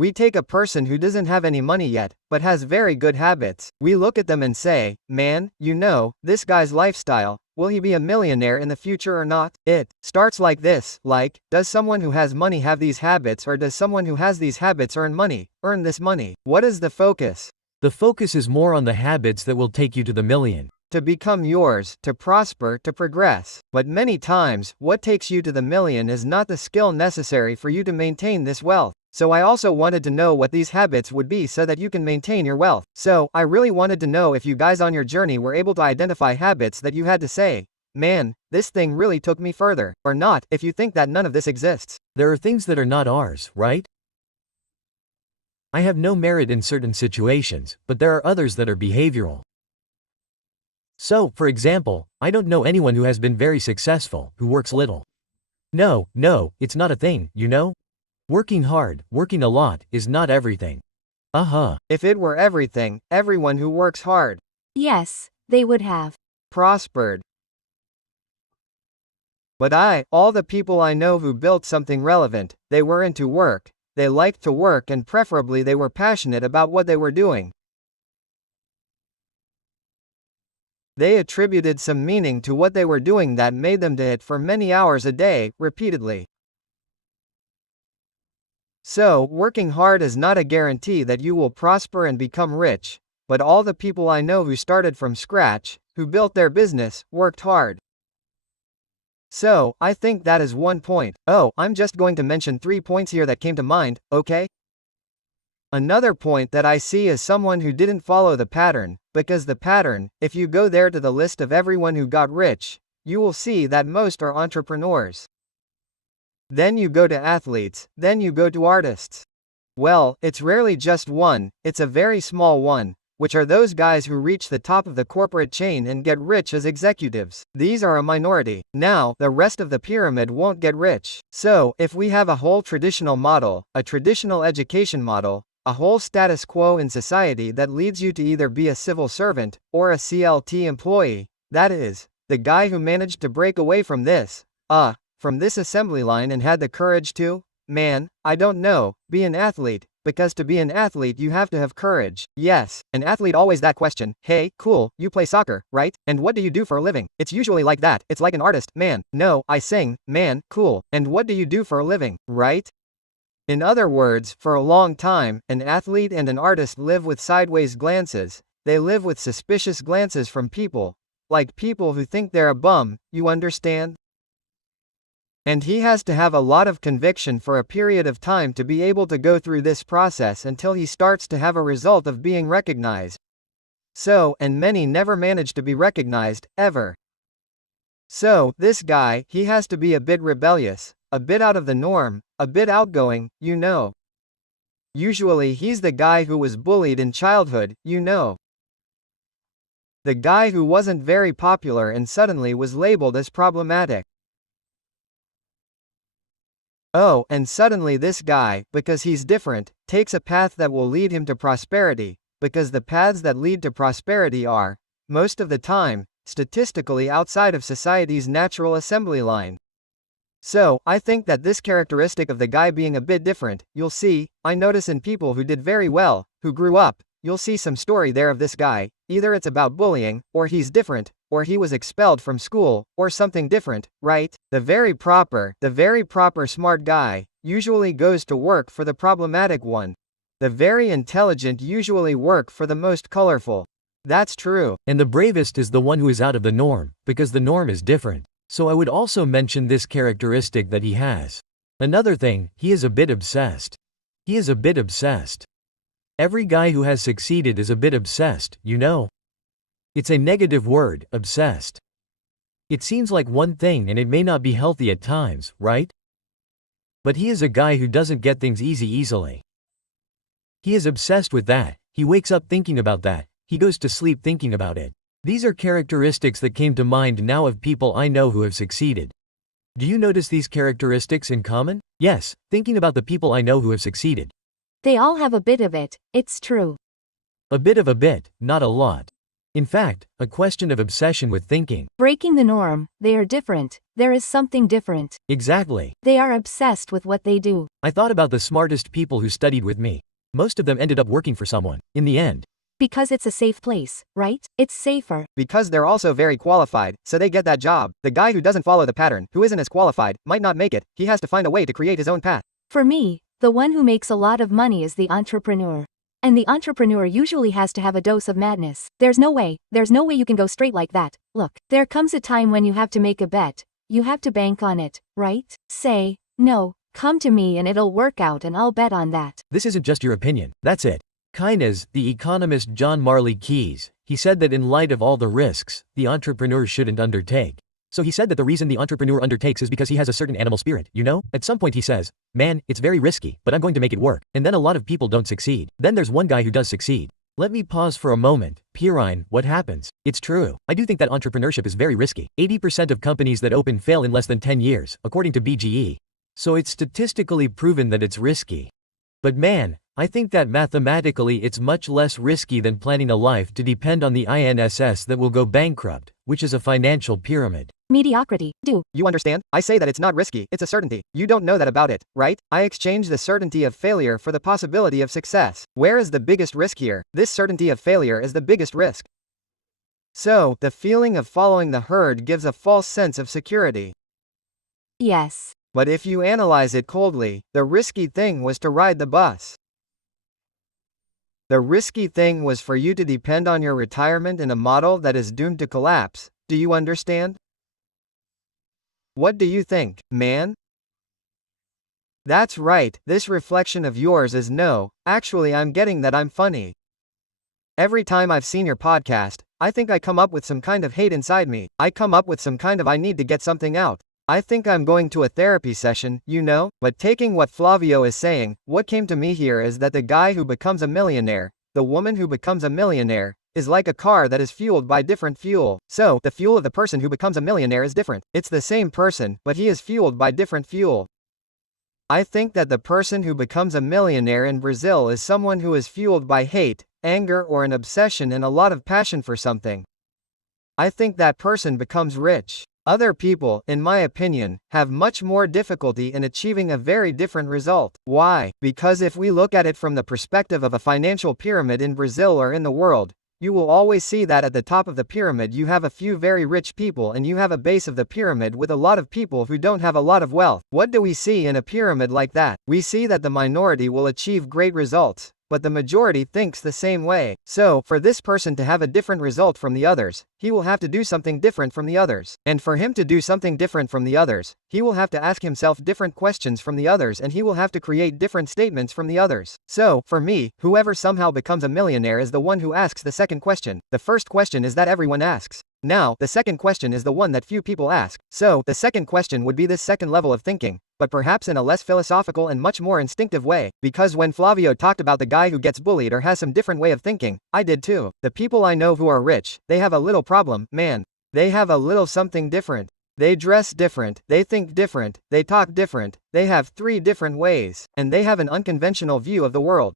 We take a person who doesn't have any money yet, but has very good habits. We look at them and say, man, you know, this guy's lifestyle, will he be a millionaire in the future or not? It starts like this, like, does someone who has money have these habits, or does someone who has these habits earn this money? What is the focus? The focus is more on the habits that will take you to the million. To become yours, to prosper, to progress. But many times, what takes you to the million is not the skill necessary for you to maintain this wealth. So I also wanted to know what these habits would be so that you can maintain your wealth. So, I really wanted to know if you guys on your journey were able to identify habits that you had to say, man, this thing really took me further, or not, if you think that none of this exists. There are things that are not ours, right? I have no merit in certain situations, but there are others that are behavioral. So, for example, I don't know anyone who has been very successful, who works little. No, it's not a thing, you know? Working hard, working a lot, is not everything. If it were everything, everyone who works hard, Yes, they would have prospered. But all the people I know who built something relevant, they were into work, they liked to work, and preferably they were passionate about what they were doing. They attributed some meaning to what they were doing that made them do it for many hours a day, repeatedly. So, working hard is not a guarantee that you will prosper and become rich, but all the people I know who started from scratch, who built their business, worked hard. So, I think that is one point. Oh, I'm just going to mention 3 points here that came to mind, okay? Another point that I see is someone who didn't follow the pattern, because the pattern, if you go there to the list of everyone who got rich, you will see that most are entrepreneurs. Then you go to athletes, then you go to artists. Well, it's rarely just one, it's a very small one, which are those guys who reach the top of the corporate chain and get rich as executives. These are a minority. Now, the rest of the pyramid won't get rich. So, if we have a whole traditional model, a traditional education model, a whole status quo in society that leads you to either be a civil servant, or a CLT employee, that is, the guy who managed to break away from this assembly line and had the courage to, man, I don't know, be an athlete, because to be an athlete you have to have courage. Yes, an athlete always that question, hey, cool, you play soccer, right? And what do you do for a living? It's usually like that, it's like an artist, man, no, I sing, man, cool, and what do you do for a living, right? In other words, for a long time, an athlete and an artist live with sideways glances, they live with suspicious glances from people, like people who think they're a bum, you understand? And he has to have a lot of conviction for a period of time to be able to go through this process until he starts to have a result of being recognized. So, and many never manage to be recognized, ever. So, this guy, he has to be a bit rebellious, a bit out of the norm, a bit outgoing, you know. Usually he's the guy who was bullied in childhood, you know. The guy who wasn't very popular and suddenly was labeled as problematic. Oh, and suddenly this guy, because he's different, takes a path that will lead him to prosperity, because the paths that lead to prosperity are, most of the time, statistically outside of society's natural assembly line. So, I think that this characteristic of the guy being a bit different, you'll see, I notice in people who did very well, who grew up, you'll see some story there of this guy, either it's about bullying, or he's different, or he was expelled from school, or something different, right? The very proper smart guy, usually goes to work for the problematic one. The very intelligent usually work for the most colorful. That's true. And the bravest is the one who is out of the norm, because the norm is different. So I would also mention this characteristic that he has. Another thing, he is a bit obsessed. He is a bit obsessed. Every guy who has succeeded is a bit obsessed, you know. It's a negative word, obsessed. It seems like one thing and it may not be healthy at times, right? But he is a guy who doesn't get things easily. He is obsessed with that, he wakes up thinking about that, he goes to sleep thinking about it. These are characteristics that came to mind now of people I know who have succeeded. Do you notice these characteristics in common? Yes, thinking about the people I know who have succeeded. They all have a bit of it, it's true. A bit, not a lot. In fact, a question of obsession with thinking. Breaking the norm, they are different, there is something different. Exactly. They are obsessed with what they do. I thought about the smartest people who studied with me. Most of them ended up working for someone, in the end. Because it's a safe place, right? It's safer. Because they're also very qualified, so they get that job. The guy who doesn't follow the pattern, who isn't as qualified, might not make it. He has to find a way to create his own path. For me, the one who makes a lot of money is the entrepreneur. And the entrepreneur usually has to have a dose of madness. There's no way you can go straight like that. Look, there comes a time when you have to make a bet. You have to bank on it, right? Say, no, come to me and it'll work out and I'll bet on that. This isn't just your opinion, that's it. Keynes, the economist John Marley Keynes, he said that in light of all the risks, the entrepreneur shouldn't undertake. So he said that the reason the entrepreneur undertakes is because he has a certain animal spirit, you know? At some point he says, man, it's very risky, but I'm going to make it work. And then a lot of people don't succeed. Then there's one guy who does succeed. Let me pause for a moment. Pirine, what happens? It's true. I do think that entrepreneurship is very risky. 80% of companies that open fail in less than 10 years, according to BGE. So it's statistically proven that it's risky. But man, I think that mathematically it's much less risky than planning a life to depend on the INSS that will go bankrupt, which is a financial pyramid. Mediocrity, do. You understand? I say that it's not risky, it's a certainty. You don't know that about it, right? I exchange the certainty of failure for the possibility of success. Where is the biggest risk here? This certainty of failure is the biggest risk. So, the feeling of following the herd gives a false sense of security. Yes. But if you analyze it coldly, the risky thing was to ride the bus. The risky thing was for you to depend on your retirement in a model that is doomed to collapse. Do you understand? What do you think, man? That's right, this reflection of yours is no, actually I'm getting that I'm funny. Every time I've seen your podcast, I think I come up with some kind of hate inside me. I come up with some kind of I need to get something out. I think I'm going to a therapy session, you know? But taking what Flavio is saying, what came to me here is that the guy who becomes a millionaire, the woman who becomes a millionaire, is like a car that is fueled by different fuel. So, the fuel of the person who becomes a millionaire is different. It's the same person, but he is fueled by different fuel. I think that the person who becomes a millionaire in Brazil is someone who is fueled by hate, anger, or an obsession and a lot of passion for something. I think that person becomes rich. Other people, in my opinion, have much more difficulty in achieving a very different result. Why? Because if we look at it from the perspective of a financial pyramid in Brazil or in the world, you will always see that at the top of the pyramid you have a few very rich people and you have a base of the pyramid with a lot of people who don't have a lot of wealth. What do we see in a pyramid like that? We see that the minority will achieve great results, but the majority thinks the same way. So, for this person to have a different result from the others, he will have to do something different from the others. And for him to do something different from the others, he will have to ask himself different questions from the others and he will have to create different statements from the others. So, for me, whoever somehow becomes a millionaire is the one who asks the second question. The first question is that everyone asks. Now, the second question is the one that few people ask. So, the second question would be this second level of thinking, but perhaps in a less philosophical and much more instinctive way, because when Flavio talked about the guy who gets bullied or has some different way of thinking, I did too. The people I know who are rich, they have a little problem, man. They have a little something different. They dress different, they think different, they talk different, they have 3 different ways, and they have an unconventional view of the world.